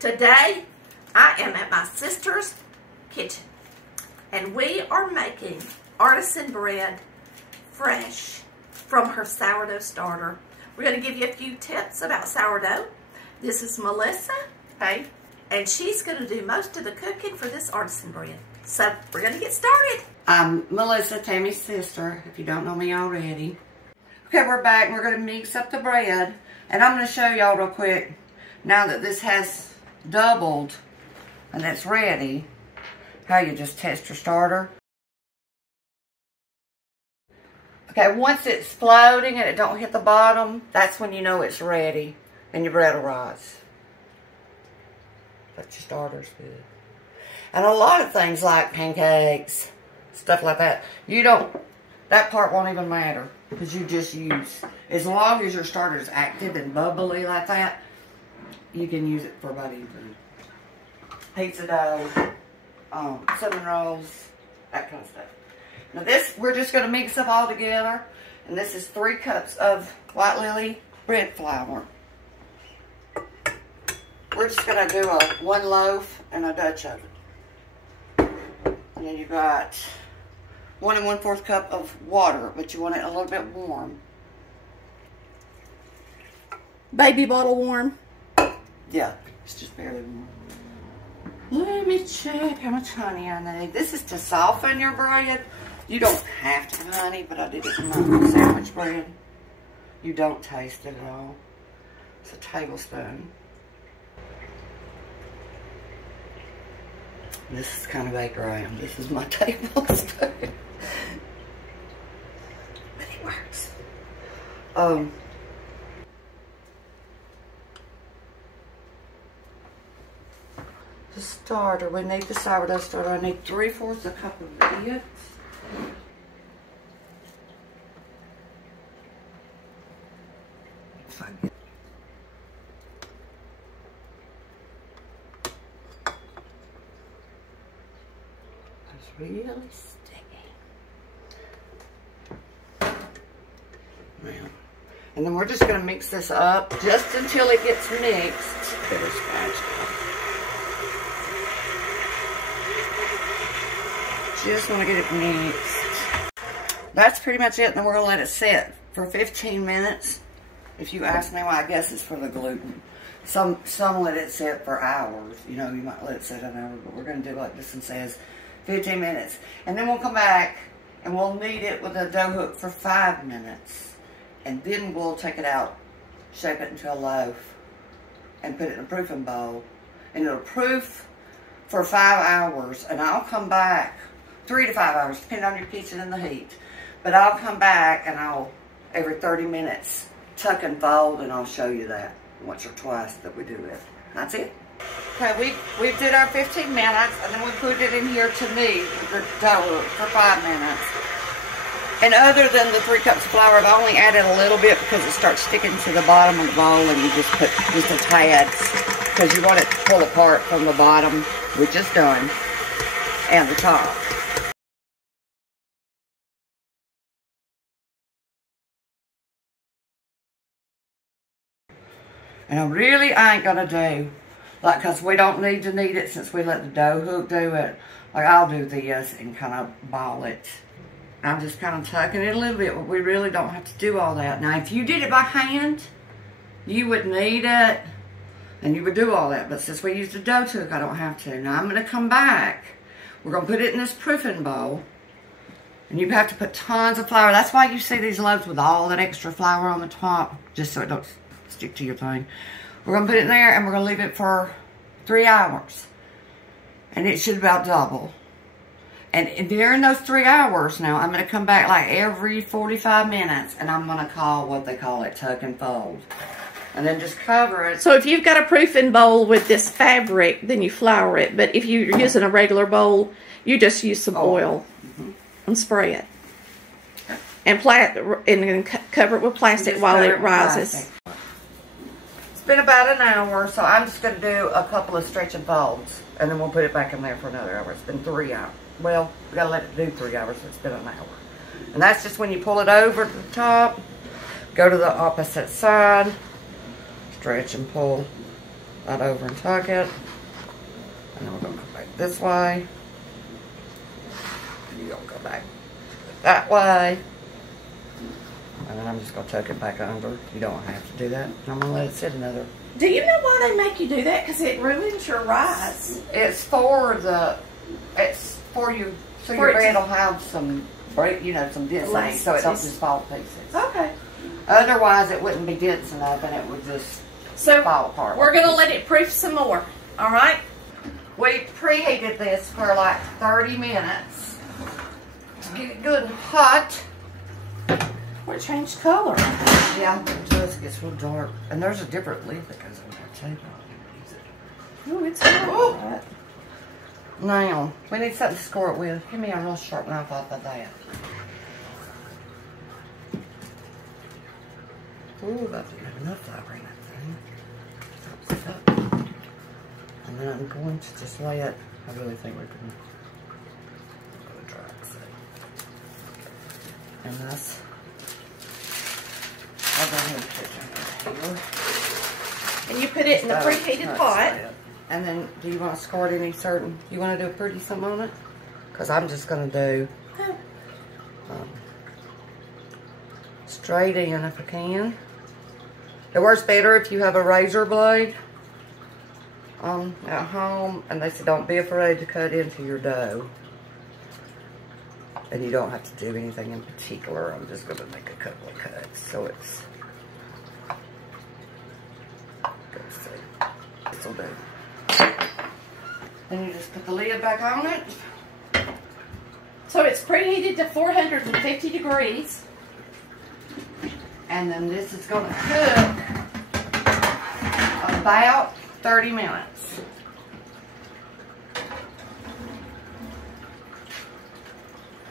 Today, I am at my sister's kitchen, and we are making artisan bread fresh from her sourdough starter. We're going to give you a few tips about sourdough. This is Melissa, okay, and she's going to do most of the cooking for this artisan bread. So, we're going to get started. I'm Melissa, Tammy's sister, if you don't know me already. Okay, we're back, and we're going to mix up the bread, and I'm going to show y'all real quick, now that this has doubled and it's ready, how you just test your starter. Okay, once it's floating and it don't hit the bottom, that's when you know it's ready and your bread will rise. But your starter's good. And a lot of things like pancakes, stuff like that, that part won't even matter because you just use, as long as your starter is active and bubbly like that, you can use it for about anything. Pizza dough, cinnamon rolls, that kind of stuff. Now this, we're just going to mix up all together. And this is 3 cups of white lily bread flour. We're just going to do a 1 loaf and a Dutch oven. And then you've got 1 1/4 cup of water, but you want it a little bit warm. Baby bottle warm. Yeah, it's just barely warm. Let me check how much honey I need. This is to soften your bread. You don't have to have honey, but I did it in my sandwich bread. You don't taste it at all. It's a tablespoon. This is kind of 8 grams. This is my tablespoon. But it works. The starter, we need the sourdough starter. I need 3/4 a cup of it. If I get it's really sticky. Now, and then we're just going to mix this up just until it gets mixed. Better scratch it. Just want to get it mixed. That's pretty much it. And then we're going to let it sit for 15 minutes. If you ask me why, I guess it's for the gluten. Some let it sit for hours. You know, you might let it sit an hour, but we're going to do like this one says, 15 minutes. And then we'll come back and we'll knead it with a dough hook for 5 minutes. And then we'll take it out, shape it into a loaf, and put it in a proofing bowl. And it'll proof for 5 hours. And I'll come back 3 to 5 hours, depending on your kitchen and the heat. But I'll come back and I'll, every 30 minutes, tuck and fold, and I'll show you that once or twice that we do it. That's it. Okay, we did our 15 minutes, and then we put it in here to knead the dough for 5 minutes. And other than the 3 cups of flour, I've only added a little bit because it starts sticking to the bottom of the bowl, and you just put just a tad because you want it to pull apart from the bottom, which is done, and the top. And I ain't gonna do, like, cause we don't need to knead it since we let the dough hook do it. Like, I'll do this and kind of ball it. I'm just kind of tucking it a little bit, but we really don't have to do all that. Now, if you did it by hand, you would knead it and you would do all that. But since we used a dough hook, I don't have to. Now, I'm gonna come back. We're gonna put it in this proofing bowl. And you have to put tons of flour. That's why you see these loaves with all that extra flour on the top, just so it don't stick to your thing. We're going to put it in there and we're going to leave it for 3 hours. And it should about double. And during those 3 hours now, I'm going to come back like every 45 minutes and I'm going to call what they call it tuck and fold. And then just cover it. So if you've got a proofing bowl with this fabric, then you flour it. But if you're using a regular bowl, you just use some oil and spray it. And cover it with plastic while it rises. It's been about an hour, so I'm just going to do a couple of stretch and folds, and then we'll put it back in there for another hour. It's been 3 hours. Well, we got to let it do 3 hours, so it's been an hour. And that's just when you pull it over to the top, go to the opposite side, stretch and pull, that over and tuck it. And then we're going to go back this way. And you're going to go back that way. And then I'm just going to tuck it back under. You don't have to do that. I'm going to let it sit another. Do you know why they make you do that? Because it ruins your rice. It's for you, so your bread will have some, you know, some density, so it don't just fall to pieces. Okay. Otherwise, it wouldn't be dense enough, and it would just fall apart. We're going to let it proof some more. All right? We preheated this for like 30 minutes to get it good and hot. Or it changed color. Yeah, it does. It gets real dark. And there's a different lid that goes on that table. Ooh, it's hot. Now, we need something to score it with. Give me a real sharp knife off of that. Ooh, that didn't have enough flour in that thing. And then I'm going to just lay it. I really think we can go to dry. And this. I'll go ahead and put it in here. And you put it in the preheated pot. And then, do you want to score it any certain? You want to do a pretty something on it? Because I'm just going to do straight in if I can. It works better if you have a razor blade at home. And they say don't be afraid to cut into your dough. And you don't have to do anything in particular. I'm just going to make a couple of cuts. So it's... Let's see. This will do. Then you just put the lid back on it. So it's preheated to 450 degrees. And then this is going to cook about 30 minutes.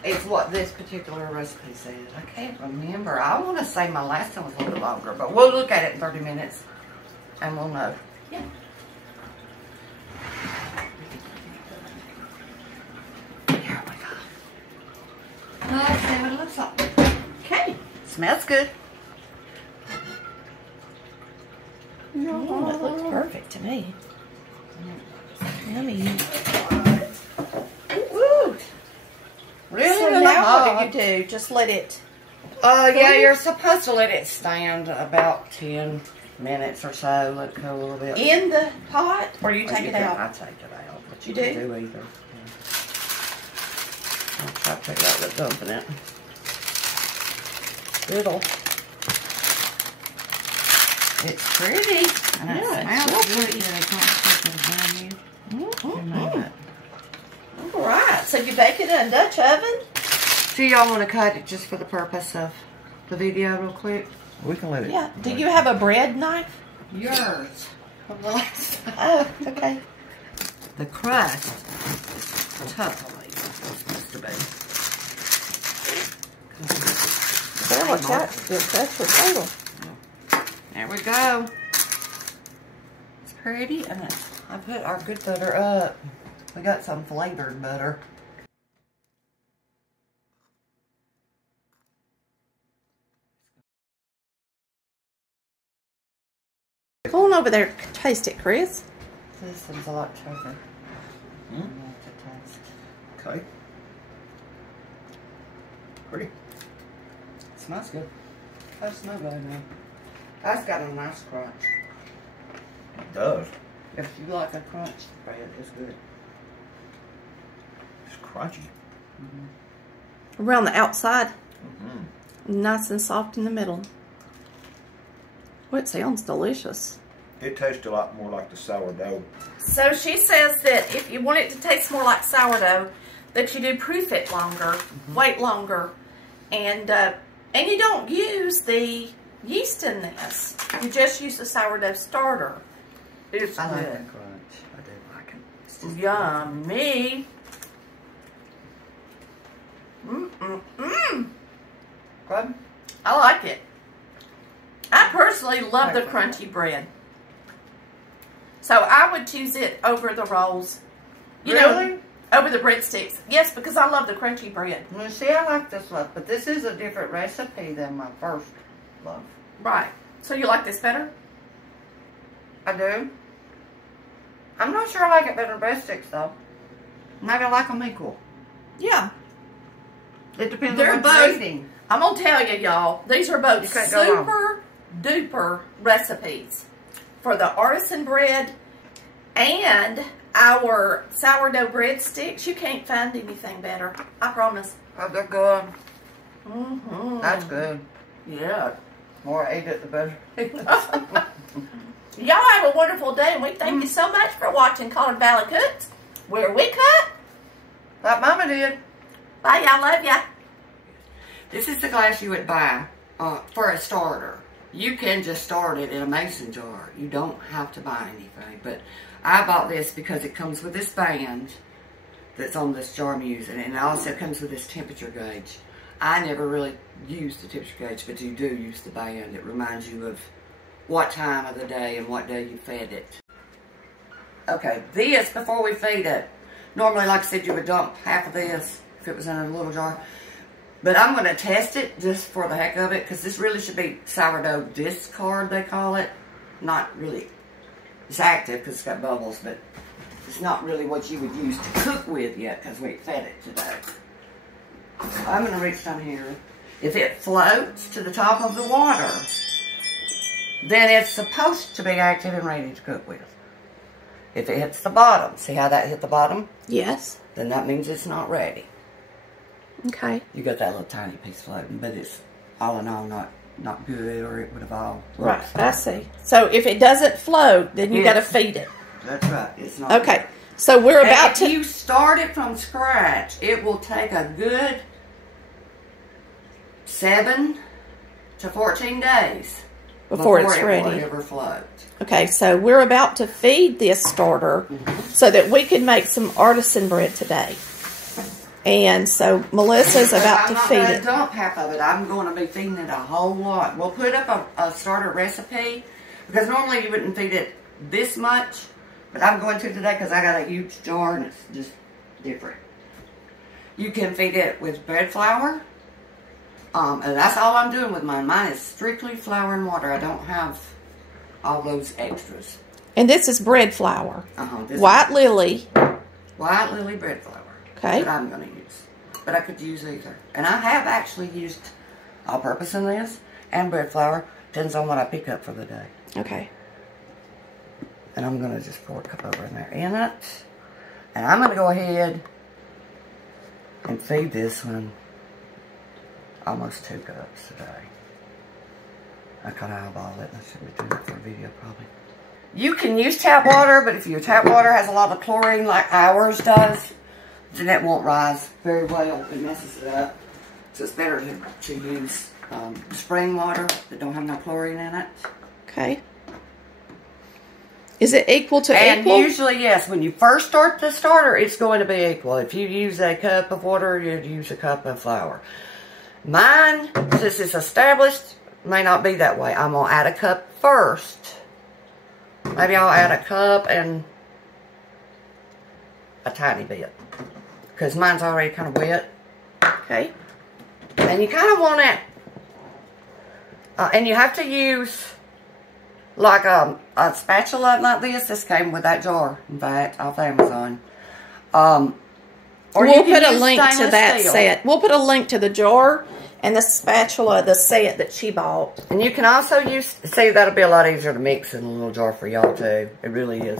It's what this particular recipe said. I can't remember. I want to say my last one was a little longer, but we'll look at it in 30 minutes and we'll know. Yeah. Here we go. Let's see what it looks like. Okay. Smells good. Oh, it looks perfect to me. Yummy. Ooh. Really? So now what do you do? Just let it... Yeah, you're supposed to let it stand about 10 minutes or so. Let it cool a little bit. In the pot? Or you take it out? I take it out. But you can do? do either. Yeah. I'll try to take it out with dumping it. It's pretty. And Yeah, it smells it's good. Yeah, they can't cook it. All right. So you bake it in a Dutch oven? So y'all want to cut it just for the purpose of the video real quick? We can let it. Yeah. Do you have a bread knife? Yours. Oh, okay. The crust is tough on these. It's supposed to be. Well, watch out. That's your table. There we go. It's pretty. And I put our good butter up. We got some flavored butter. Go on over there. Taste it, Chris. This one's a lot tougher. Hmm? To taste. Okay. Pretty. Smells good. That smells good now. That's got a nice crunch. It does. If you like a crunch, bread is good. It's crunchy. Around the outside. Mm-hmm. Nice and soft in the middle. Well, it sounds delicious. It tastes a lot more like the sourdough. So she says that if you want it to taste more like sourdough, that you do proof it longer, wait longer, and you don't use the yeast in this. You just use the sourdough starter. It's I like good. the crunch. I do like it. It's just Yummy. good. I like it. I personally love the crunchy bread. So I would choose it over the rolls. You know, over the breadsticks. Yes, because I love the crunchy bread. Well, see, I like this one, but this is a different recipe than my first love. Right. So you like this better? I do. I'm not sure I like it better than breadsticks, though. Maybe I like them equal. Yeah. It depends They're on what both, you're eating. I'm going to tell you, y'all, these are both You can't go wrong. super duper recipes for the artisan bread and our sourdough breadsticks. You can't find anything better. I promise. Oh, they're good. Mm-hmm. That's good. Yeah. The more I eat it, the better. Y'all have a wonderful day, and we thank you so much for watching Collin Valley Cooks, where we cut Like Mama did. bye. Y'all, love ya. This is the glass you would buy for a starter. You can just start it in a mason jar. You don't have to buy anything. But I bought this because it comes with this band that's on this jar I'm using. And it also comes with this temperature gauge. I never really used the temperature gauge, but you do use the band. It reminds you of what time of the day and what day you fed it. Okay, this, before we feed it, normally, like I said, you would dump half of this if it was in a little jar. But I'm going to test it just for the heck of it, because this really should be sourdough discard, they call it. Not really, it's active because it's got bubbles, but it's not really what you would use to cook with yet, because we fed it today. I'm going to reach down here. If it floats to the top of the water, then it's supposed to be active and ready to cook with. If it hits the bottom, see how that hit the bottom? Yes. Then that means it's not ready. Okay. You got that little tiny piece floating, but it's all in all not good, or it would have all Right, I see. So if it doesn't float, then you got to feed it. That's right. It's not Okay. So we're about to. If you start it from scratch, it will take a good 7 to 14 days Before it's it ready. will ever float. Okay, so we're about to feed this starter so that we can make some artisan bread today. And so Melissa's about to feed I'm not going it. to dump half of it. I'm going to be feeding it a whole lot. We'll put up a starter recipe, because normally you wouldn't feed it this much, but I'm going to today because I got a huge jar and it's just different. You can feed it with bread flour. And that's all I'm doing with mine. Mine is strictly flour and water. I don't have all those extras. And this is bread flour. This White Lily. White Lily bread flour. Okay. That I'm going to use. But I could use either. And I have actually used all-purpose in this and bread flour. Depends on what I pick up for the day. Okay. And I'm going to just pour a cup over in there in it. And I'm going to go ahead and feed this one almost 2 cups today. I kind of eyeball it. I should be doing it for a video probably. You can use tap water, but if your tap water has a lot of chlorine like ours does, then it won't rise very well. It messes it up. So it's better to use spring water that don't have no chlorine in it. Okay. Is it equal to And equal? usually, yes, when you first start the starter, it's going to be equal. If you use a cup of water, you'd use a cup of flour. Mine, since it's established, may not be that way. I'm going to add a cup first. Maybe I'll add a cup and a tiny bit, because mine's already kind of wet. Okay. And you kind of want it, and you have to use like a spatula like this. This came with that jar, in fact, off Amazon. Or We'll put a link to stainless that steel. set. We'll put a link to the jar and the spatula, the set that she bought. And you can also use, see, that'll be a lot easier to mix in a little jar for y'all too. It really is.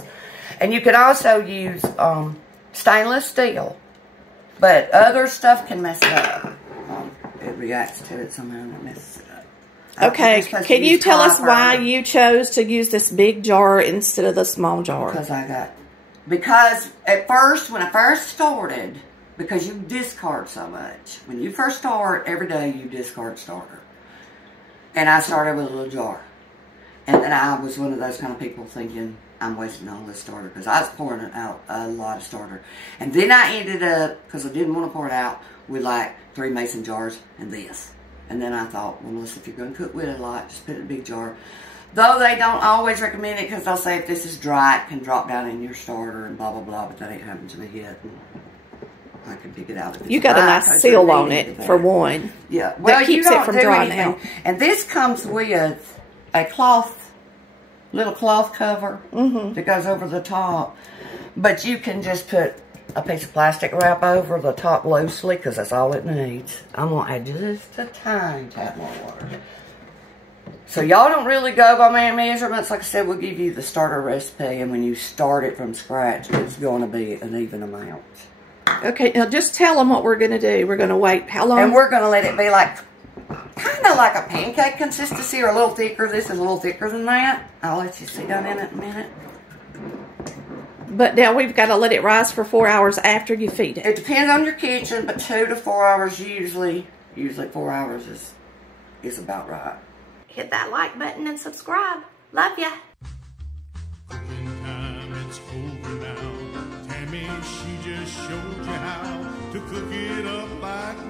And you can also use stainless steel. But other stuff can mess it up. It reacts to it somehow and it messes it up. Okay, can you tell us why you chose to use this big jar instead of the small jar? Because at first, when I first started, because you discard so much. When you first start, every day you discard starter. And I started with a little jar. And then I was one of those kind of people thinking, I'm wasting all this starter, because I was pouring out a lot of starter. And then I ended up, because I didn't want to pour it out, with like 3 mason jars and this. And then I thought, well, Melissa, if you're going to cook with it a lot, just put it in a big jar. Though they don't always recommend it, because they'll say if this is dry, it can drop down in your starter and blah, blah, blah. But that ain't happened to me yet. And I can pick it out. If it's You got dry, a nice seal on it, for one. Yeah. Well, that keeps you it don't from do drying anything. out. And this comes with a cloth little cloth cover that goes over the top. But you can just put a piece of plastic wrap over the top loosely, because that's all it needs. I'm going to add just a tiny tap more water. So y'all don't really go by my measurements. Like I said, we'll give you the starter recipe, and when you start it from scratch, it's going to be an even amount. Okay, now just tell them what we're going to do. We're going to wait how long? And we're going to let it be like, kind of like a pancake consistency, or a little thicker. This is a little thicker than that. I'll let you see that in a minute. But now we've got to let it rise for 4 hours after you feed it. It depends on your kitchen, but 2 to 4 hours usually. Usually 4 hours is about right. Hit that like button and subscribe. Love ya. Cooking time, it's over now. Tammy, she just showed you how to cook it up like